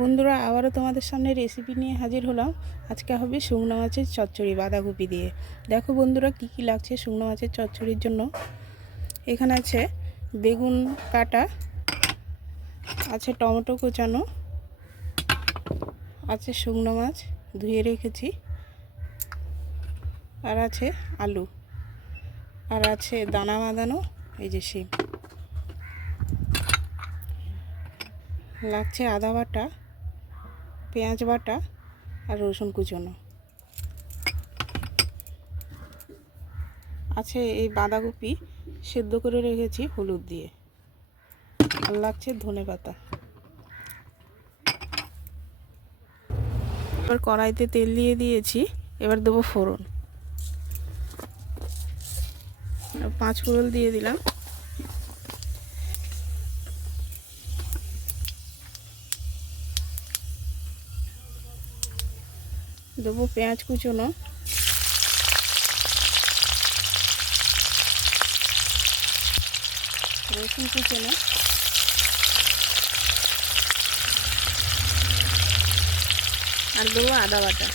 বন্ধুরা আবারও তোমাদের সামনে রেসিপি নিয়ে হাজির হলাম। আজকে হবে শুকনো মাছের চচ্চড়ি বাঁধাকপি দিয়ে। দেখো বন্ধুরা কি কি লাগছে শুকনো মাছের চচ্চড়ির জন্য। এখানে আছে বেগুন কাটা, আছে টমেটো কোচানো, আছে শুকনো মাছ ধুয়ে রেখেছি, আর আছে আলু, আর আছে দানা বাঁধানো এই যে শিম। লাগছে আদা বাটা, পেঁয়াজ বাটা আর রসুন কুচনো। আছে এই বাঁধাকপি সেদ্ধ করে রেখেছি হলুদ দিয়ে, আর লাগছে ধনেপাতা। এবার কড়াইতে তেল দিয়ে দিয়েছি, এবার দেবো ফোড়ন। 5 ফোড়ন দিয়ে দিলাম। দেবো পেঁয়াজ কুচনো, রসুন কুচনো, আর দেবো আদা বাটা।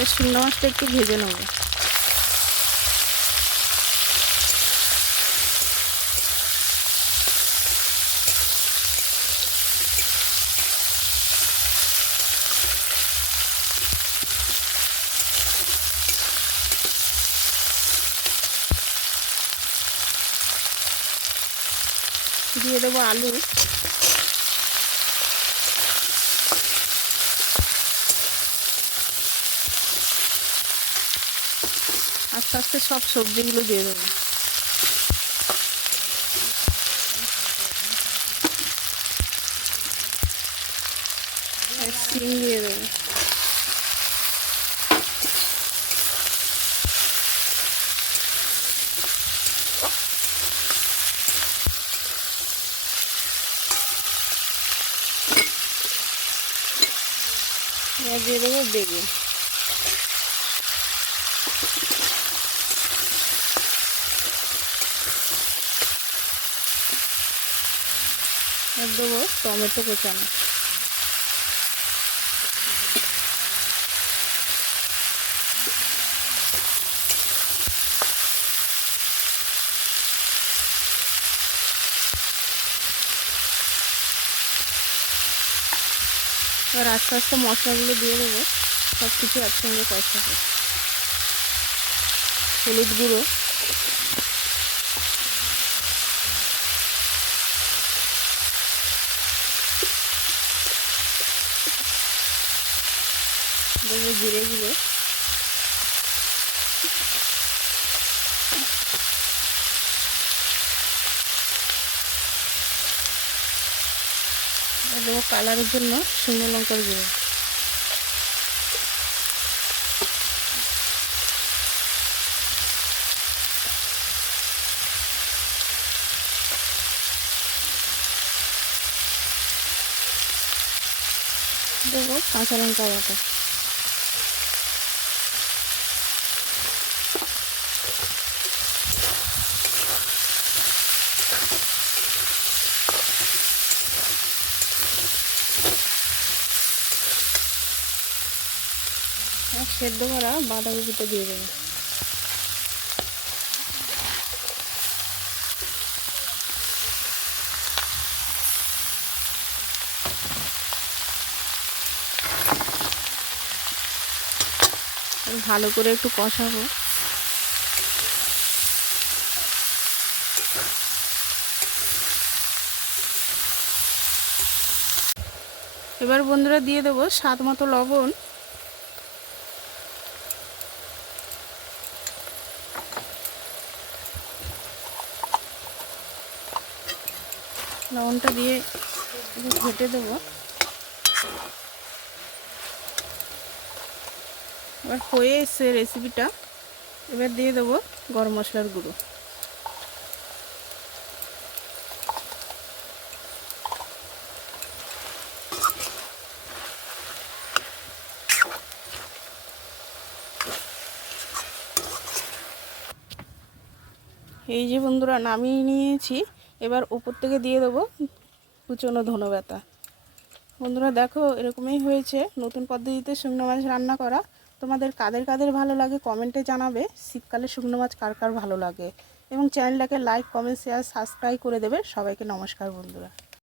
এবার শুকনো মাছটা একটু ভেজে নেব। দিয়ে দেবো আলু, আস্তে আস্তে সব সবজিগুলো দিয়ে দেবো। সিম দিয়ে দেবো। এবার দিয়ে দেবো বেগুন। এবার দেবো টমেটো কোচানো। এবার আস্তে আস্তে মশলাগুলো দিয়ে দেবো, সব কিছু একসঙ্গে কষাবো। হলুদ গুঁড়ো, দেবো জিরে গুঁড়ো, দেবো কালারের জন্য শুকনো লঙ্কার গুঁড়ো। দেবো কাঁচা লঙ্কা বাটা। আর সেদ্ধ করা বাঁধাকপিটা দিয়ে দেবো। ভালো করে একটু কষাবো। এবার বন্ধুরা দিয়ে দেবো স্বাদ মতো লবণ। লবণটা দিয়ে একটু ঘেটে দেবো। এবার হয়ে এসছে রেসিপিটা। এবার দিয়ে দেবো গরম মশলার গুঁড়ো। এই যে বন্ধুরা নামিয়ে নিয়েছি, এবার উপর থেকে দিয়ে দেবো কুচনো ধনেপাতা। বন্ধুরা দেখো এরকমই হয়েছে নতুন পদ্ধতিতে শুকনো মাছ রান্না করা। তোমাদের কাদের কাদের ভালো লাগে কমেন্টে জানাবে। শীতকালে শুকনো মাছ কার কার ভালো লাগে, এবং চ্যানেলটাকে লাইক কমেন্ট শেয়ার সাবস্ক্রাইব করে দেবে। সবাইকে নমস্কার বন্ধুরা।